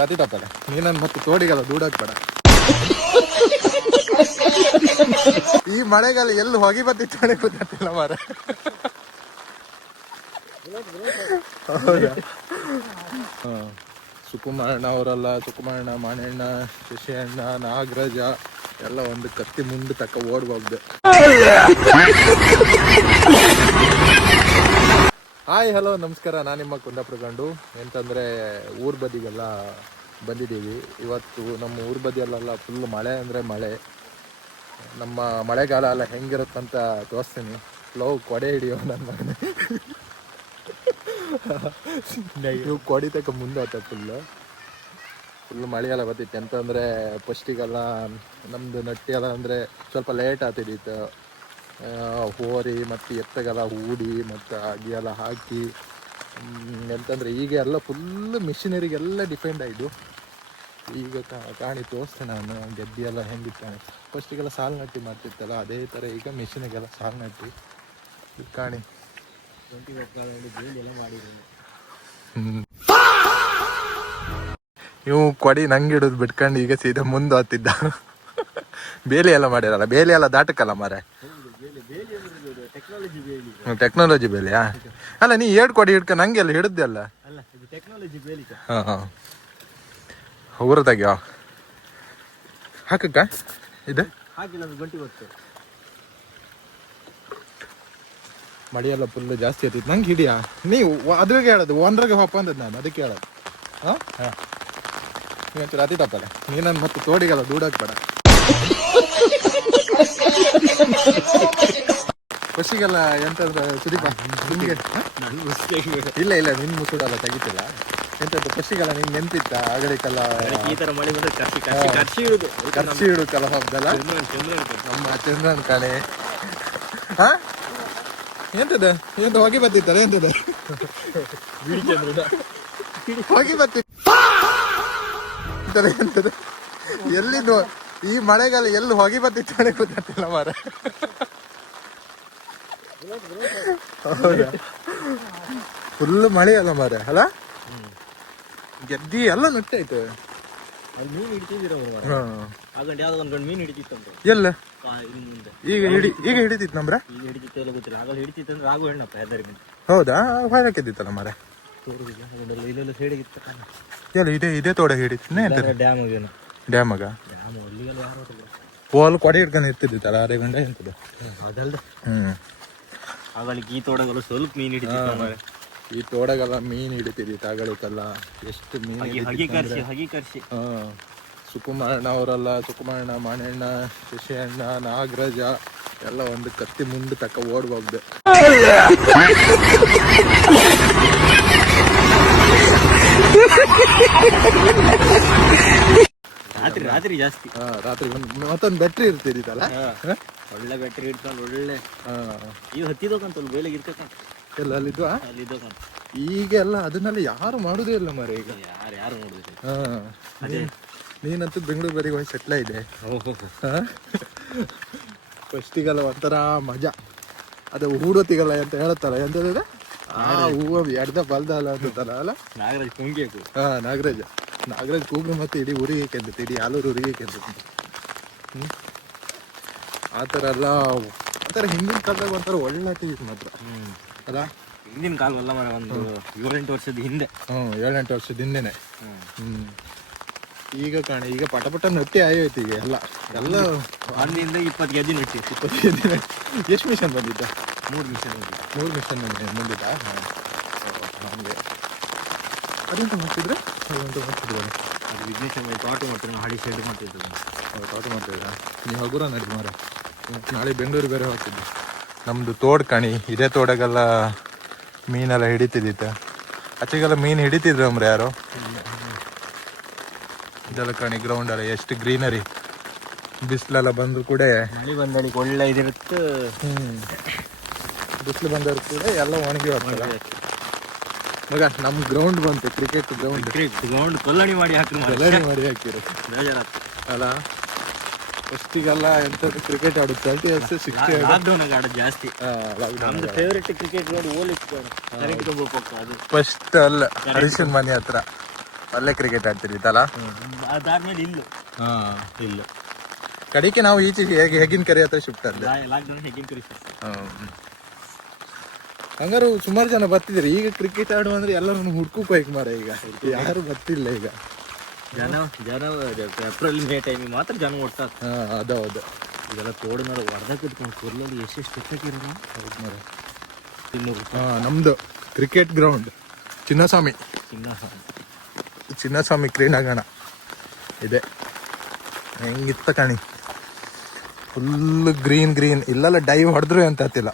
ರಾತಿ ತಪ್ಪಲ್ಲ ನೀನನ್ ಮತ್ತೆ ತೋಡಿಗಲ್ಲ ದೂಡಾಕ್ಬೇಡ. ಈ ಮಳೆಗಾಲ ಎಲ್ಲಿ ಹೋಗಿ ಬರ್ತಿತ್ತು ಗೊತ್ತಿಲ್ಲ ಮಾರ. ಸುಕುಮಾರಣ್ಣ ಅವರೆಲ್ಲ, ಸುಕುಮಾರಣ್ಣ, ಮಾಣಣ್ಣ, ಶಶಿಯಣ್ಣ, ನಾಗರಾಜ ಎಲ್ಲ ಒಂದು ಕತ್ತಿ ಮುಂದೆ ತಕ್ಕ ಓಡ್ಬೋಗ್ದೆ. ಹಾಯ್ ಹಲೋ ನಮಸ್ಕಾರ, ನಾನು ನಿಮ್ಮ ಕುಂದಾಪುರ ಗಂಡು. ಎಂತಂದರೆ ಊರ್ ಬದಿಗೆಲ್ಲ ಬಂದಿದ್ದೀವಿ. ಇವತ್ತು ನಮ್ಮ ಊರ್ ಬದಿಯಲ್ಲೆಲ್ಲ ಫುಲ್ ಮಳೆ ಅಂದರೆ ಮಳೆ. ನಮ್ಮ ಮಳೆಗಾಲ ಎಲ್ಲ ಹೆಂಗಿರುತ್ತಂತ ತೋರಿಸ್ತೀನಿ. ಲವ್ ಕೊಡೆ ಹಿಡಿಯೋ ನನ್ನ ಮಗನೇ. ನೀವು ಕೊಡಿ ತಕ್ಕ ಮುಂದೆ ಆತ ಫುಲ್ ಮಳೆಯೆಲ್ಲ ಬರ್ತಿತ್ತು. ಎಂತಂದರೆ ಫಸ್ಟಿಗೆಲ್ಲ ನಮ್ಮದು ನಟ್ಟಿ ಎಲ್ಲ ಅಂದರೆ ಸ್ವಲ್ಪ ಲೇಟ್ ಆಗ್ತಿದ್ದಿತ್ತು. ಹೋರಿ ಮತ್ತು ಎತ್ತಗೆಲ್ಲ ಹೂಡಿ ಮತ್ತು ಅಗಿ ಎಲ್ಲ ಹಾಕಿ ಎಂತಂದರೆ ಈಗ ಎಲ್ಲ ಫುಲ್ ಮಿಷಿನರಿಗೆಲ್ಲ ಡಿಪೆಂಡ್ ಆಯಿತು. ಈಗ ಕಾಣಿ ತೋರಿಸ್ತೇನೆ ನಾನು ಗೆದ್ದಿ ಎಲ್ಲ ಹೆಂಗಿತ್ತು. ಫಸ್ಟಿಗೆಲ್ಲ ಸಾಲು ನಟ್ಟಿ ಮಾಡ್ತಿತ್ತಲ್ಲ, ಅದೇ ಥರ ಈಗ ಮಿಷಿನಿಗೆಲ್ಲ ಸಾಲು ನಟ್ಟಿ ಕಾಣಿ ಇವು ಕೊಡಿ ನಂಗೆ ಹಿಡಿದು ಬಿಟ್ಕೊಂಡು ಈಗ ಸೀದಾ ಮುಂದೆ ಹೋಗ್ತಿದ್ದ. ಬೇಲಿ ಎಲ್ಲ ಮಾಡಿರಲ್ಲ, ಬೇಲಿ ಎಲ್ಲ ದಾಟಕ್ಕಲ್ಲ ಮಾರೆ. ಟೆಕ್ನಾಲಜಿ ಬೇಲಿಯಾ? ಅಲ್ಲ ನೀ ಏಡ್ ಕೊಡಿ ಹಿಡ್ಕ ನಂಗೆ ಎಲ್ಲ ಹಿಡಿದ್ದೆ ಅಲ್ಲ. ಹಾಂ ಹಾಂ ಊರ ತೆಗ್ಯೋ ಹಾಕಕ್ಕ ಇದು ಮಳೆಯೆಲ್ಲ ಫುಲ್ ಜಾಸ್ತಿ ಆಗ್ತಿತ್ತು. ನಂಗೆ ಹಿಡಿಯಾ ನೀವು ಅದ್ರಾಗೆ ಹೇಳೋದು ಒಂದ್ರಾಗೆ ಹೋಪ ಅಂದದ್ದು ನಾನು, ಅದಕ್ಕೆ ಹೇಳೋದು. ಹಾಂ ಹಾಂ ನೀವಂತ ರಾತಿ ತಪ್ಪಲ್ಲ ನೀನನ್ನು ಮತ್ತೆ ತೋಡಿಗಲ್ಲ ದೂಡಾಕ್ಬೇಡ. ಖುಷಿಗೆಲ್ಲ ಎಂತಂದ್ರೆ ಸುದೀಪ ನಿಮಗೆ ಇಲ್ಲ ಇಲ್ಲ ನಿನ್ನ ಮುಸುಡಲ್ಲ ತೆಗಿತಿಲ್ಲ. ಎಂತದ್ದು ಖುಷಿಗೆಲ್ಲ ನಿಂಗೆ ನೆನ್ಪಿತ್ತ ಆಗಲಿಕ್ಕೆಲ್ಲ ಈ ಥರ ಮಳೆ ಬಂದ್ರೆ ಕರ್ಸಿ ಇಡುತ್ತಲ್ಲ ಹಬ್ಬದಲ್ಲ ನಮ್ಮ ಚಂದ್ರನ್ ಕಾಣೆ. ಹಾಂ ಎಂತದ ಎಂತ ಹೋಗಿ ಬರ್ತಿತ್ತಲ್ಲ, ಎಂತದ ಹೋಗಿ ಬರ್ತಿತ್ತು ಎಂತದ ಎಲ್ಲಿದ್ದು ಈ ಮಳೆಗಾಲ ಎಲ್ಲಿ ಹೋಗಿ ಬರ್ತಿತ್ತು ಗೊತ್ತಿಲ್ಲ ಮಾರ. ಹೌದಾ ಫುಲ್ ಮಳೆ ಅಲ್ಲ ಮಾರ ಅಲ್ಲ. ಗೆದ್ದಿ ಎಲ್ಲ ನಟ್ಟಾಯ್ತು. ಎಲ್ಲ ಈಗ ಹಿಡಿತಿತ್ತು ನಮ್ರ. ಹೌದಾ ಹೊರಕ್ಕಿತ್ತಲ್ಲ ಮರ. ಎಲ್ಲ ಇದೇ ತೋಡ ಹಿಡಿತೀನಿ ಡ್ಯಾಮಗ ಹೋಲ್ ಕೊಡೆ ಹಿಡ್ಕೊಂಡು ಇರ್ತಿದ್ದಿತ್ತಲ್ಲ ಅರೆ ಗಂಡ ಎಂತದ್ದು. ಈ ತೋಡಗಳು ಸ್ವಲ್ಪ ಮೀನು ಹಿಡಿತಿತ್ತು. ಈ ತೋಡಗೆಲ್ಲ ಮೀನು ಹಿಡಿತಿದ್ದಿತ್ತು ಆಗಲಿಕ್ಕೆಲ್ಲ. ಎಷ್ಟು ಮೀನು. ಸುಕುಮಾರಣ್ಣ ಅವರೆಲ್ಲ, ಸುಕುಮಾರಣ್ಣ, ಮಾಣಣ್ಣ, ಶಶಿಯಣ್ಣ, ನಾಗರಾಜ ಎಲ್ಲ ಒಂದು ಕತ್ತಿ ಮುಂದೆ ತಕ್ಕ ಓಡ್ಬೋಗ್ದೆ. ರಾತ್ರಿ ಜಾಸ್ತಿ. ರಾತ್ರಿ ಮತ್ತೊಂದು ಬ್ಯಾಟ್ರಿ ಇರ್ತಿದ್ದಿತ್ತಲ್ಲ, ಒಳ್ಳೆ ಬ್ಯಾಟ್ರಿ ಇಡ್ಕೊಂಡು ಒಳ್ಳೆ ಈಗ ಹತ್ತಿದೋಕಂತ ಬೇಲೆಗೆ ಇರ್ತಕ್ಕಂತ ಎಲ್ಲ ಅಲ್ಲಿದ್ದು. ಈಗೆಲ್ಲ ಅದನ್ನೆಲ್ಲ ಯಾರು ಮಾಡುದೇ ಇಲ್ಲ ಮರ ಈಗ. ಯಾರು ನೋಡುದಿಲ್ಲ. ನೀನಂತೂ ಬೆಂಗಳೂರು ಬರಿಗೆ ಹೋಗಿ ಸೆಟ್ಲ ಇದೆ. ಫಸ್ಟಿಗೆಲ್ಲ ಒಂಥರ ಮಜಾ. ಅದು ಹೂಡೋತಿಗಲ್ಲ ಅಂತ ಹೇಳ್ತಾರ, ಎಂತದ ಆ ಹೂವು ಎಡ್ದ ಬಲ್ದ ಅಲ್ಲ ಅಂತಲ್ಲ ಅಲ್ಲ. ನಾಗರಾಜ್ ಕುಂಗಿಯಕು. ನಾಗರಾಜ್ ಕೂಗು ಮತ್ತೆ ಇಡೀ ಊರಿಗೆ ಕೆಂದೈತಿ, ಇಡೀ ಆಲೂರು ಊರಿಗೆ ಕೆಂದೈತಿ. ಆ ಥರ ಎಲ್ಲ ಒಂಥರ ಹಿಂದಿನ ಕಾಲದಾಗ ಒಂಥರ ಒಳ್ಳೆ ಟಿವಿ ಮಾತ್ರ ಅಲ್ಲ. ಹಿಂದಿನ ಕಾಲವಲ್ಲ ಮರ, ಒಂದು 7-8 ವರ್ಷದ ಹಿಂದೆ. 7-8 ವರ್ಷದ ಹಿಂದೆನೆ. ಈಗ ಕಾಣಿ ಈಗ ಪಟ ನಟ್ಟಿ ಆಯೋಯ್ತು ಈಗ ಎಲ್ಲ 20 ಗೆದ್ದಿ ನಟ್ಟಿ. ಎಷ್ಟು ಮಿಷನ್ ಬಂದಿದ್ದ? 3 ಮಿಷನ್ ಬಂದಿದ್ದ. ಹಂಗೆ ಅದೆಂತ ಮಾಡ್ತಿದ್ರೆ ಅದು ವಿಘ್ನೇಶ್ ತೋಟ ಮಾಡ್ತಾರೆ, ಹಳಿ ಸೈಡ್ ಮಾಡ್ತಿದ್ರು. ತೋಟ ಮಾಡ್ತಿದ್ರ ನೀವು ಹಗುರ ನಡಿ ಮಾರ. ನಾಳೆ ಬೆಂಗಳೂರು ಬೇರೆ ಹೋಗ್ತಿದ್ದೆ. ನಮ್ಮದು ತೋಡ್ ಕಾಣಿ, ಇದೇ ತೋಡಗೆಲ್ಲ ಮೀನೆಲ್ಲ ಹಿಡಿತಿದ್ದಿತ್ತು. ಆಚೆಗೆಲ್ಲ ಮೀನು ಹಿಡಿತಿದ್ರು ಅಂದ್ರೆ ಯಾರು. ಇದೆಲ್ಲ ಕಾಣಿ ಗ್ರೌಂಡ್ ಅಲ್ಲ, ಎಷ್ಟು ಗ್ರೀನರಿ. ಬಿಸಿಲೆಲ್ಲ ಬಂದ್ರು ಕೂಡ ಮಳೆ ಬಂದಲ್ಲಿ ಒಳ್ಳೆ ಇದಿರುತ್ತೆ. ಬಿಸಿಲು ಬಂದರೂ ಕೂಡ ಎಲ್ಲ ಒಣಗಿ ಹೋಗ್ತದೆ. ಮಗ ನಮ್ಮ ಗ್ರೌಂಡ್ ಬಂತು, ಕ್ರಿಕೆಟ್ ಗ್ರೌಂಡ್ ಕಲ್ಲಣಿ ಮಾಡಿ ಹಾಕಿರು ಅಲ್ಲ. ಫಸ್ಟಿಗೆಲ್ಲ ಎಂಥದ್ದು ಕ್ರಿಕೆಟ್ ಆಡೋದು 30 ಇಯರ್ಸ್ 60 ಲಾಕ್ಡೌನ್ ಆಡೋದು ಜಾಸ್ತಿ. ನಮ್ದು ಫೇವ್ರೆಟ್ ಕ್ರಿಕೆಟ್ ಗ್ರೌಂಡ್ ಓಲಿಸ್ ಕರೆಂಟ್ ಪಕ್ಕ ಅದು ಫಸ್ಟ್ ಅಲ್ಲ ಹರೀಶನ್ ಮನೆ ಹತ್ರ ಅಲ್ಲೇ ಕ್ರಿಕೆಟ್ ಆಡ್ತಿರ್ಲಿತ್ತಲ್ಲ. ಅದಾದ್ಮೇಲೆ ಇಲ್ಲು ಇಲ್ಲ ಕಡೆಗೆ ನಾವು ಈಚೆಗೆ ಹೇಗಿನ ಕೆರೆ ಹತ್ರ ಶಿಫ್ಟ್ ಆದ್ರೆ ಲಾಕ್ಡೌನ್ ಹೇಗಿನ ಕರಿ ಹಂಗಾರು ಸುಮಾರು ಜನ ಬರ್ತಿದ್ರು. ಈಗ ಕ್ರಿಕೆಟ್ ಆಡುವ ಅಂದ್ರೆ ಎಲ್ಲರೂ ಹುಡ್ಕೋಕ್ ಹೋಯ್ಕ್ ಮಾರ. ಈಗ ಯಾರು ಬರ್ತಿಲ್ಲ. ಈಗ ಜನ ಏಪ್ರಿಲ್ ಮೇ ಟೈಮಿಗೆ ಮಾತ್ರ ಜನ ಓಡ್ತಾರೆ. ಅದೌದು. ಇದೆಲ್ಲ ತೋಡು ನೋಡಿ ಹೊಡೆದಕ್ಕೆ ಇಟ್ಕೊಂಡು ಕುರ್ಲಲ್ಲಿ ಎಷ್ಟು ಎಷ್ಟಾಕಿರೋಣ. ಹೌದು ಮರ. 200 ರೂಪಾಯಿ. ನಮ್ದು ಕ್ರಿಕೆಟ್ ಗ್ರೌಂಡ್ ಚಿನ್ನಸ್ವಾಮಿ ಕ್ರೀಡಾಂಗಣ ಇದೆ. ಹೆಂಗಿತ್ತ ಕಾಣಿ, ಫುಲ್ ಗ್ರೀನ್. ಇಲ್ಲೆಲ್ಲ ಡೈವ್ ಹೊಡೆದ್ರು ಅಂತ ಆತಿಲ್ಲ.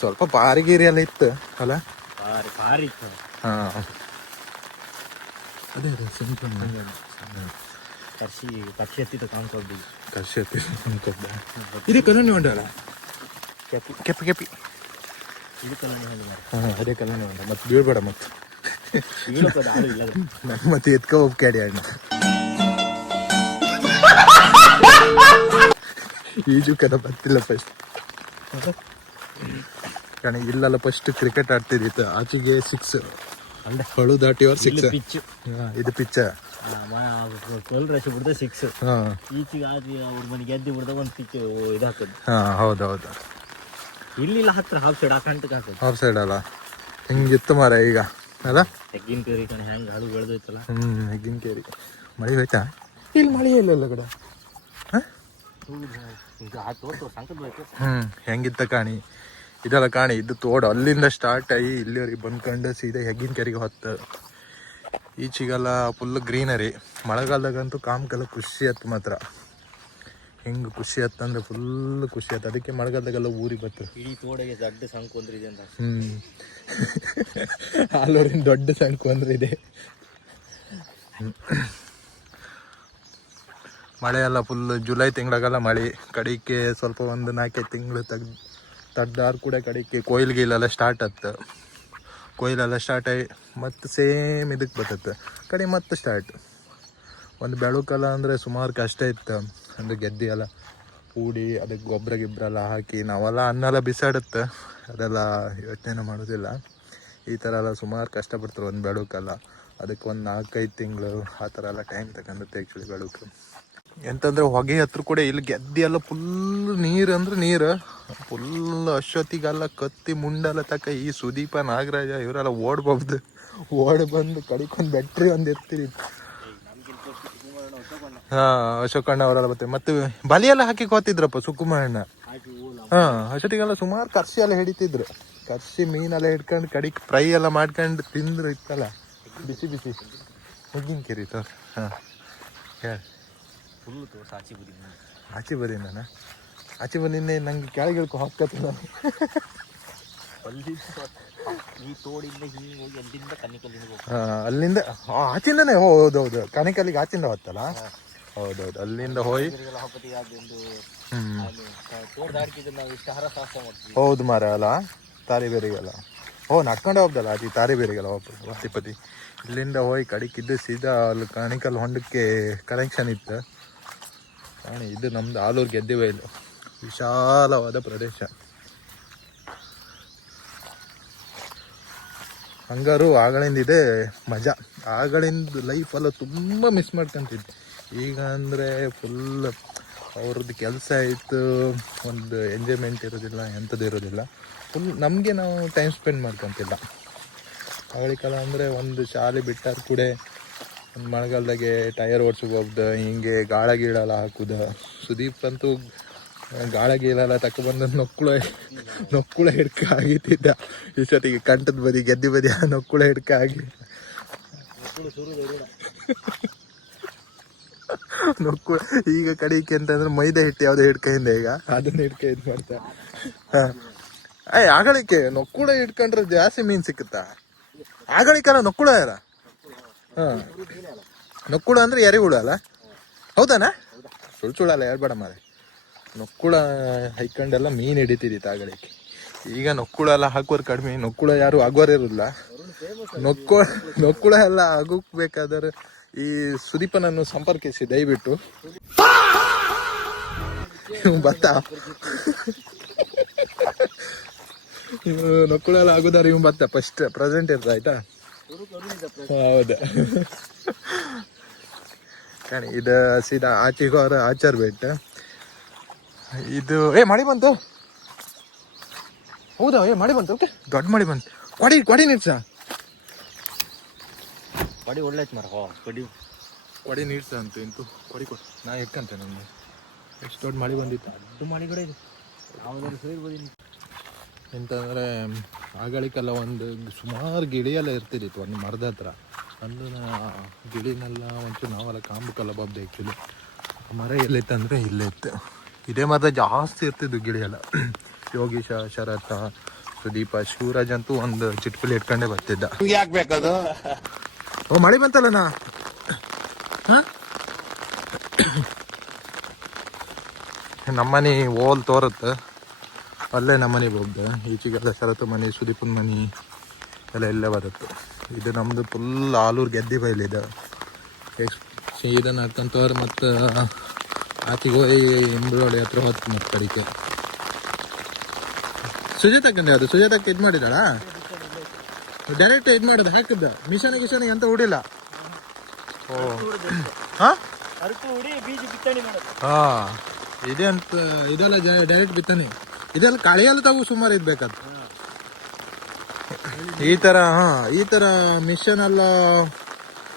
ಸ್ವಲ್ಪ ಪಾರಿಗೀರಿ ಎಲ್ಲ ಇತ್ತು ಅಲ್ಲ. ಪಾರಿ ಇತ್ತು. ಅದೇ ಸಿಂಪಲ್ ಕರ್ಷಿ ಎತ್ತಿತ್ತು ಕಾಣ್ಕೊಳ್ದು. ಕರ್ಷಿ ಎತ್ತಿದ್ದು ಇದೇ ಕಲ್ಲಣ್ಣಿ ಹೊಂಡಲ್ಲ. ಕೆಪಿ ಇದು ಕಲ್ಲಣ್ಣಿ ಹೊಂಡ. ಅದೇ ಕಲ್ಲಣ್ಣಿ ಹೊಂಡ. ಮತ್ತೆ ಬೀಳ್ಬೇಡ ಮತ್ತೆ ಮತ್ತೆ ಎತ್ಕೊ ಹೋಗ್ಕ್ಯಾಡಿ ಅಣ್ಣ. ಈಜು ಕದ ಬರ್ತಿಲ್ಲ ಫಸ್ಟ್ ಕಣ. ಇಲ್ಲೆಲ್ಲ ಫಸ್ಟ್ ಕ್ರಿಕೆಟ್ ಆಡ್ತಿದ್ದಿತ್ತು. ಆಚೆಗೆ 6 ಹೊಳು ದಾಟಿಯವ್ರು 6. ಇದು ಪಿಚ್ಚ ಕೋಲ್ ರಶ್ ಬಿಡ್ದ 6. ಈಚೆಗೆ ಆಚೆ ಅವ್ರ ಮನೆ ಗೆದ್ದಿ ಬಿಡ್ದ ಒಂದು ಪಿಚ್ ಇದು ಹಾಕೋದು. ಹೌದೌದು. ಇಲ್ಲಿಲ್ಲ ಹತ್ರ ಹಾಫ್ ಸೈಡ್ ಹಾಕೋದು. ಹಾಫ್ ಸೈಡ್ ಅಲ್ಲ ಹಿಂಗಿತ್ತು ಮಾರ. ಈಗ ಅಲ್ಲ ತೆಗ್ಗಿನ ಕೇರಿ ಕಣ ಹೆಂಗೆ ಹಾಡು ಬೆಳೆದೈತಲ್ಲ. ಹೆಗ್ಗಿನ ಕೇರಿ ಮಳೆ ಹೋಯ್ತಾ? ಇಲ್ಲಿ ಮಳೆ ಇಲ್ಲ ಕಡೆ. ಹೆಂಗಿತ್ತ ಕಾಣಿ. ಇದೆಲ್ಲ ಕಾಣಿ. ಇದು ತೋಡು ಅಲ್ಲಿಂದ ಸ್ಟಾರ್ಟ್ ಆಗಿ ಇಲ್ಲಿವರೆಗೆ ಬಂದ್ಕೊಂಡು ಸೀದಾ ಹೆಗ್ಗಿನ ಕೆರೆಗೆ ಹೊತ್ತು. ಈಚೆಗೆಲ್ಲ ಫುಲ್ ಗ್ರೀನರಿ. ಮಳೆಗಾಲದಾಗಂತೂ ಕಾಮಕ್ಕೆಲ್ಲ ಖುಷಿ ಆಯ್ತು ಮಾತ್ರ. ಹೆಂಗೆ ಖುಷಿ ಆಯ್ತಂದ್ರೆ ಫುಲ್ ಖುಷಿ ಆಯ್ತು. ಅದಕ್ಕೆ ಮಳೆಗಾಲದಾಗೆಲ್ಲ ಊರಿಗೆ ಬರ್ತಾರೆ. ಇಡೀ ತೋಡಿಗೆ ದೊಡ್ಡ ಸಂಕು ಅಂದ್ರೆ ಇದೆ ಅಂತ. ಆಲೂರಿನ ದೊಡ್ಡ ಸಂಕು ಅಂದ್ರೆ ಇದೆ. ಮಳೆ ಎಲ್ಲ ಫುಲ್ ಜುಲೈ ತಿಂಗಳಾಗೆಲ್ಲ ಮಳೆ. ಕಡಿಕೆ ಸ್ವಲ್ಪ ಒಂದು 4-5 ತಿಂಗಳು ತಡ್ದಾರು ಕೂಡ ಕಡಿಕೆ ಕೊಯ್ಲಿಗೆಲ್ಲ ಸ್ಟಾರ್ಟ್ ಆಯ್ತು. ಕೊಯ್ಲೆಲ್ಲ ಸ್ಟಾರ್ಟ್ ಆಗಿ ಮತ್ತು ಸೇಮ್ ಇದಕ್ಕೆ ಬರ್ತೈತೆ ಕಡೆ ಮತ್ತೆ ಸ್ಟಾರ್ಟ್. ಒಂದು ಬೆಳಕಲ್ಲ ಅಂದರೆ ಸುಮಾರು ಕಷ್ಟ ಇತ್ತು. ಅಂದರೆ ಗೆದ್ದೆ ಎಲ್ಲ ಕೂಡಿ ಅದಕ್ಕೆ ಗೊಬ್ಬರ ಎಲ್ಲ ಹಾಕಿ ನಾವೆಲ್ಲ ಅನ್ನೆಲ್ಲ ಬಿಸಾಡುತ್ತೆ. ಅದೆಲ್ಲ ಯೋಚನೆ ಮಾಡೋದಿಲ್ಲ. ಈ ಥರ ಎಲ್ಲ ಸುಮಾರು ಕಷ್ಟಪಡ್ತಾರೆ ಒಂದು ಬೆಳಕಲ್ಲ. ಅದಕ್ಕೆ ಒಂದು 4-5 ತಿಂಗಳು ಆ ಥರ ಎಲ್ಲ ಟೈಮ್ ತಗೊಂಡುತ್ತೆ ಆ್ಯಕ್ಚುಲಿ ಬೆಳಕು. ಎಂತಂದ್ರೆ ಹೊಗೆ ಹತ್ರ ಕೂಡ ಇಲ್ಲಿ ಗೆದ್ದೆ ಎಲ್ಲ ಫುಲ್ ನೀರು ಅಂದ್ರೆ ನೀರು ಫುಲ್. ಅಶ್ವತಿಗೆಲ್ಲ ಕತ್ತಿ ಮುಂಡೆಲ್ಲ ತಕ್ಕ ಈ ಸುದೀಪ ನಾಗರಾಜ ಇವರೆಲ್ಲ ಓಡ್ ಬಂದು ಕಡಿಕೊಂದು ಬ್ಯಾಟ್ರಿ ಒಂದು ಇರ್ತೀರಿ. ಅಶೋಕಣ್ಣ ಅವರೆಲ್ಲ ಬರ್ತಾರೆ. ಮತ್ತೆ ಬಲಿ ಎಲ್ಲ ಹಾಕಿ ಕೋತಿದ್ರಪ್ಪ ಸುಕುಮಾರಣ್ಣ. ಅಷ್ಟೊತ್ತಿಗೆಲ್ಲ ಸುಮಾರು ಕರ್ಷಿ ಎಲ್ಲ ಹಿಡಿತಿದ್ರು. ಕರ್ಷಿ ಮೀನೆಲ್ಲ ಹಿಡ್ಕೊಂಡು ಕಡಿಗೆ ಫ್ರೈ ಎಲ್ಲ ಮಾಡ್ಕೊಂಡು ತಿಂದ್ರು. ಇತ್ತಲ್ಲ ಬಿಸಿ ಮುಗ್ಗಿನ ಕೆರಿ ತೋರ್. ಹೇಳಿ ಆಚೆ ಬರೀ ನಾನು ಆಚೆ ಬಂದಿನ್ನೇ ನಂಗೆ ಕೆಳಗೆ ಇಳ್ಕೊ ಹಾಕತ್ತೆ. ನಾನು ಅಲ್ಲಿಂದ ಆಚಿಂದನೇ ಹೌದೌದು. ಕಣಿಕಲ್ಲಿಗೆ ಆಚಿಂದ ಹೊತ್ತಲ್ಲ. ಹೌದೌದು ಅಲ್ಲಿಂದ ಹೋಗಿ ಹೌದು ಮಾರ ಅಲ್ಲ. ತಾರಿಬೇರಿಗೆಲ್ಲ ನಡ್ಕೊಂಡೆ ಹೋಗ್ದಲ್ಲ ಆಚೆ ತಾರಿಬೇರಿಗೆಲ್ಲ ಹೊತ್ತಿಪತಿ. ಇಲ್ಲಿಂದ ಹೋಗಿ ಕಡಿಕಿದ್ದು ಸೀದಾ ಅಲ್ಲಿ ಕಣಿಕಲ್ ಹೊಂಡಕ್ಕೆ ಕನೆಕ್ಷನ್ ಇತ್ತು. ಇದು ನಮ್ದು ಆಲೂರು ಗೆದ್ದೆ ಬಯಲು. ವಿಶಾಲವಾದ ಪ್ರದೇಶ. ಹಂಗಾರು ಆಗಳಿಂದ ಇದೆ ಮಜಾ. ಆಗಳಿಂದ ಲೈಫೆಲ್ಲ ತುಂಬ ಮಿಸ್ ಮಾಡ್ಕೊಂತಿದ್ದೆ. ಈಗ ಅಂದರೆ ಫುಲ್ ಅವ್ರದ್ದು ಕೆಲಸ ಆಯಿತು. ಒಂದು ಎಂಜಾಯ್ಮೆಂಟ್ ಇರೋದಿಲ್ಲ, ಎಂಥದ್ದು ಇರೋದಿಲ್ಲ. ಫುಲ್ ನಮಗೆ ನಾವು ಟೈಮ್ ಸ್ಪೆಂಡ್ ಮಾಡ್ಕೊತಿಲ್ಲ. ಆಗಳಿಗೆಲ್ಲ ಅಂದರೆ ಒಂದು ಶಾಲೆ ಬಿಟ್ಟಾರ ಕೂಡ ಒಂದು ಮಳೆಗಾಲದಾಗೆ ಟೈರ್ ಓಡಿಸೋಕೆ ಹೋಗ್ದು ಹಿಂಗೆ ಗಾಳ ಗೀಳೆಲ್ಲ ಹಾಕುದು. ಸುದೀಪ್ ಅಂತೂ ಗಾಳ ಗೀಳೆಲ್ಲ ತಗೊಬಂದು ನೊಕ್ಕುಳ ಹಿಡ್ಕ ಆಗಿತ್ತಿದ್ದ. ಇಷ್ಟೊತ್ತಿಗೆ ಕಂಠದ ಬದಿ ಗೆದ್ದೆ ಬದಿ ನೊಕ್ಕುಳ ಹಿಡ್ಕ ಆಗಿ ನೊಕ್ಕುಳ. ಈಗ ಕಡಿಕೆ ಅಂತಂದ್ರೆ ಮೈದಾ ಹಿಟ್ಟು ಯಾವುದೋ ಹಿಡ್ಕೈಂದ ಈಗ ಅದನ್ನ ಹಿಡ್ಕ ಇದು ಮಾಡ್ತಾ. ಆಗಳಿಕೆ ನೊಕ್ಕುಳ ಹಿಡ್ಕೊಂಡ್ರೆ ಜಾಸ್ತಿ ಮೀನು ಸಿಕ್ಕುತ್ತಾ? ಆಗಳಿಕಲ್ಲ ನೊಕ್ಕುಳ ಯಾರ? ನೊಕ್ಕುಳ ಅಂದ್ರೆ ಎರೆಹುಳ ಅಲ್ಲ? ಹೌದಾನ? ಸುಳ್ಳು ಹೇಳ್ಬೇಡ ಮಾರೆ. ನೊಕ್ಕುಳ ಹೈಕೊಂಡೆಲ್ಲ ಮೀನು ಹಿಡಿತಿದ್ದಿತ್ತು ಆಗಳಿಗೆ. ಈಗ ನೊಕ್ಕುಳ ಎಲ್ಲ ಹಾಕೋರು ಕಡಿಮೆ. ನೊಕ್ಕುಳ ಯಾರು ಆಗೋರಿರಲ್ಲ. ನೊಕ್ಕುಳ ಎಲ್ಲ ಆಗೋಗ್ಬೇಕಾದ್ರೆ ಈ ಸುದೀಪನನ್ನು ಸಂಪರ್ಕಿಸಿ ದಯವಿಟ್ಟು. ಇವ್ ಭತ್ತ ಇವು ನಕ್ಕುಳೆಲ್ಲ ಆಗುದಾರ ಇವ್ ಭತ್ತ ಫಸ್ಟ್ ಪ್ರೆಸೆಂಟ್ ಇರ್ತ ಆಯ್ತಾ. ಹೌದು ಕಣಿ ಇದು ಸೀದಾ ಆಚೆಗೋರ ಆಚಾರ್ ಬೆಟ್ಟ ಇದು. ಮಳೆ ಬಂತು. ಹೌದಾ ಮಳೆ ಬಂತು. ಓಕೆ ದೊಡ್ಡ ಮಳೆ ಬಂತು. ಕೊಡಿ ನೀರ್ಸ ಕೊಡಿ ಒಳ್ಳೆತ್ ಮರ ಕೊಡಿ ನೀರ್ಸ ಅಂತ ಇಂತು ಕೊಡಿ ನಾ ಎಕ್ಕಂತೆ ನಮ್ಗೆ ಎಷ್ಟು ದೊಡ್ಡ ಮಳೆ ಬಂದಿತ್ತು. ಅದು ಮಳೆ ಕೂಡ ಇದೆ ಯಾವ್ದಾದ್ರು ಸೇರ್ಬೋದು. ಎಂತಂದರೆ ಆಗಳಿಗೆಲ್ಲ ಒಂದು ಸುಮಾರು ಗಿಳಿಯೆಲ್ಲ ಇರ್ತಿದ್ದಿತ್ತು ಒಂದು ಮರದ ಹತ್ರ. ಅಂದು ಗಿಳಿನೆಲ್ಲ ಒಂಚೂರು ನಾವೆಲ್ಲ ಕಾಂಬಕ್ಕೆಲ್ಲ ಬಬ್ದೆ ಆ್ಯಕ್ಚುಲಿ. ಮರ ಎಲ್ಲಿತ್ತಂದರೆ ಇಲ್ಲೇ ಇತ್ತು. ಇದೇ ಮರದ ಜಾಸ್ತಿ ಇರ್ತಿದ್ದು ಗಿಳಿ ಎಲ್ಲ. ಯೋಗೀಶ, ಶರತ, ಸುದೀಪ, ಶಿವರಾಜ್ ಅಂತೂ ಒಂದು ಚಿಟ್ಕಲಿ ಇಟ್ಕೊಂಡೇ ಬರ್ತಿದ್ದ. ಯಾಕೆ ಬೇಕದು? ಓ ಮಳೆ ಬಂತಲ್ಲನಾ. ನಮ್ಮನೆ ಓಲ್ ತೋರುತ್ತೆ ಅಲ್ಲೇ ನಮ್ಮನೆ ಹೋಗ್ದೆ. ಈಚೆಗೆಲ್ಲ ಶರತ್ ಮನೆ, ಸುದೀಪನ ಮನೆ ಎಲ್ಲ ಇಲ್ಲೇ ಬರುತ್ತೆ. ಇದು ನಮ್ಮದು ಫುಲ್ ಆಲೂರು ಗೆದ್ದೆ ಬಯಲಿದೆ. ಇದನ್ನು ಹಾಕಂತವ್ರು ಮತ್ತು ಆಚೆಗೆ ಹೋಗಿ ಇಂಬ್ರೊಳಿ ಹತ್ರ ಹೊತ್ತು ಮತ್ತು ಕಡಿಕೆ ಸುಜಾತಕ್ಕಂದೆ ಅದು ಸುಜಾತಕ್ಕೆ ಇದು ಮಾಡಿದಾಳ ಡೈರೆಕ್ಟ್ ಇದು ಮಾಡೋದು ಹಾಕಿದ್ದ ಮಿಷನಿಗೆ ಅಂತ ಹುಡಿಲ್ಲ. ಓ ಹಾಂ ಇದೆ ಅಂತ ಇದೆಲ್ಲ ಡೈರೆಕ್ಟ್ ಬಿತ್ತಾನೆ. ಇದೆಲ್ಲ ಕಳೆಯಲ್ಲ ತಾವು ಸುಮಾರು ಇದ್ಬೇಕಂತ ಈ ಥರ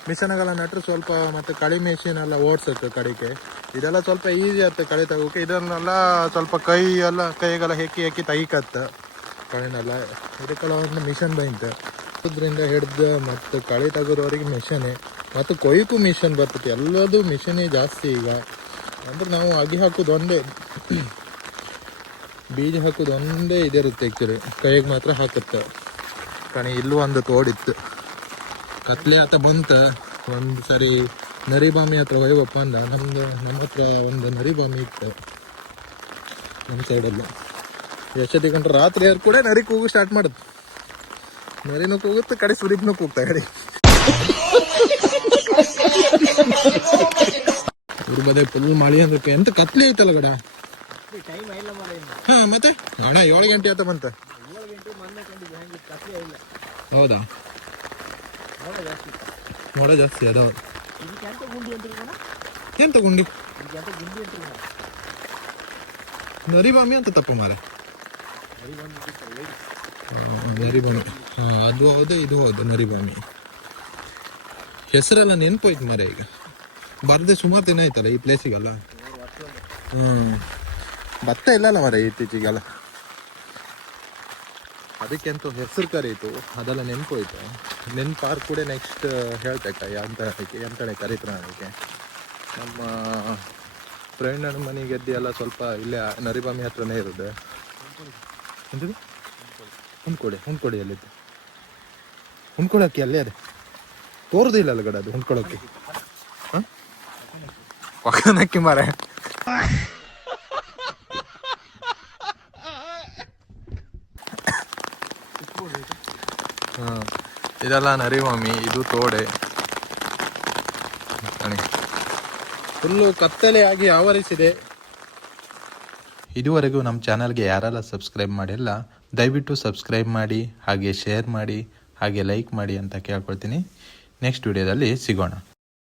ಮಿಷನ್ಗೆಲ್ಲ ನಟ್ರೆ ಸ್ವಲ್ಪ ಮತ್ತೆ ಕಳಿ ಮಿಷಿನ್ ಎಲ್ಲ ಓಡಿಸುತ್ತೆ ಕಡಿಕೆ. ಇದೆಲ್ಲ ಸ್ವಲ್ಪ ಈಸಿ ಆಗುತ್ತೆ ಕಳೆ ತಗೋಕೆ. ಇದನ್ನೆಲ್ಲ ಸ್ವಲ್ಪ ಕೈಗೆಲ್ಲ ಹೆಕ್ಕಿ ತೆಗಿಕತ್ತ ಕಳೆನೆಲ್ಲ. ಇದಕ್ಕೆಲ್ಲ ಒಂದು ಮಿಷನ್ ಬೈಂತೆ. ಅದರಿಂದ ಹಿಡ್ದು ಮತ್ತು ಕಳೆ ತೆಗೋರವರಿಗೆ ಮಿಷನೇ ಮತ್ತು ಕೊಯ್ಕು ಮಿಷನ್ ಬರ್ತೈತಿ. ಎಲ್ಲದೂ ಮಿಷನೇ ಜಾಸ್ತಿ ಈಗ. ಅಂದ್ರೆ ನಾವು ಅಗಿ ಹಾಕೋದು ಒಂದೇ, ಬೀಜ ಹಾಕೋದು ಒಂದೇ ಇದಿರುತ್ತೆ ಆ್ಯಕ್ಚುಲಿ. ಕೈಗೆ ಮಾತ್ರ ಹಾಕುತ್ತೆ ಕಣಿ. ಇಲ್ಲೂ ಒಂದು ತೋಡಿತ್ತು ಕತ್ಲೆ ಆತ ಬಂತ. ಒಂದು ಸರಿ ನರಿಬಾಮಿ ಹತ್ರ ಹೋಯ್ವಪ್ಪ ಅಂದ. ನಮ್ಮ ಹತ್ರ ಒಂದು ನರಿಬಾಮಿ ಇತ್ತು ನಮ್ಮ ಸೈಡಲ್ಲಿ. ಎಷ್ಟೊತ್ತಿಗೆ ಕಂಡ್ರೆ ರಾತ್ರಿ ಆದ್ರೂ ಕೂಡ ನರಿ ಕೂಗು ಸ್ಟಾರ್ಟ್ ಮಾಡುತ್ತೆ. ನರಿನೂ ಕೂಗುತ್ತೆ ಕಡೆ ಸುದೀಪ್ನೂ ಕೂಗ್ತಾ ಕಡೆ. ಇವ್ರ ಬದೇ ಫುಲ್ ಮಳೆ ಅಂದ್ರೆ ಎಂತ ಕತ್ಲೆ ಐತಲ್ಲ ಗಡ. ಹಾಂ ಮತ್ತೆ ಅಣ್ಣ 7 ಗಂಟೆ ಆತ ಬಂತ. ಹೌದಾ ಮೋಡ ಜಾಸ್ತಿ ಅದಾವ. ಎಂತ ಗುಂಡಿ ನರಿಬಾಮಿ ಅಂತ ತಪ್ಪ ಮಾರೆ. ನರಿಬಾಮಿ ಅದು ಹೌದು ಇದು ಹೌದು ನರಿಬಾಮಿ. ಹೆಸರೆಲ್ಲ ನೆನಪೋಯ್ತು ಮಾರೆ. ಈಗ ಬರ್ದೆ ಸುಮಾರು ದಿನ ಆಯ್ತಲ್ಲ ಈ ಪ್ಲೇಸಿಗೆಲ್ಲ. ಭತ್ತ ಇಲ್ಲಲ್ಲ ಮಾರೆ ಇತ್ತೀಚೆಗೆಲ್ಲ. ಅದಕ್ಕೆಂತೂ ಹೆಸರು ಕರೀತು ಅದೆಲ್ಲ ನೆನಪೋಯ್ತು. ನೆನಪಾರು ಕೂಡ ನೆಕ್ಸ್ಟ್ ಹೇಳ್ತಕ್ಕ ಎಂತಣೆ ಕರೀತಾರೆ ನನಗೆ. ನಮ್ಮ ಫ್ರೆಂಡನ ಮನೆ ಗೆದ್ದೆ ಎಲ್ಲ ಸ್ವಲ್ಪ ಇಲ್ಲೇ ನರಿಬಾಮಿ ಹತ್ರನೇ ಇರೋದು. ಎಂಥದ್ದು ಹುಣ್ಕೊಡಿ ಅಲ್ಲಿದ್ದು ಹುಣ್ಕೊಳಕ್ಕೆ ಅಲ್ಲೇ ಅದೇ ತೋರ್ದು ಇಲ್ಲಲ್ಲ ಗಡ ಅದು ಹುಣ್ಕೊಳಕ್ಕೆ. ಹಾಂ ಪಕ್ಕನಕ್ಕಿ ಮಾರೆ. ಇದೆಲ್ಲ ನರಿಬಾಮಿ, ಇದು ತೋಡೆ. ಫುಲ್ಲು ಕತ್ತಲೆ ಆಗಿ ಆವರಿಸಿದೆ. ಇದುವರೆಗೂ ನಮ್ಮ ಚಾನಲ್ಗೆ ಯಾರೆಲ್ಲ ಸಬ್ಸ್ಕ್ರೈಬ್ ಮಾಡಿಲ್ಲ ದಯವಿಟ್ಟು ಸಬ್ಸ್ಕ್ರೈಬ್ ಮಾಡಿ, ಹಾಗೆ ಶೇರ್ ಮಾಡಿ, ಹಾಗೆ ಲೈಕ್ ಮಾಡಿ ಅಂತ ಕೇಳ್ಕೊಳ್ತೀನಿ. ನೆಕ್ಸ್ಟ್ ವಿಡಿಯೋದಲ್ಲಿ ಸಿಗೋಣ.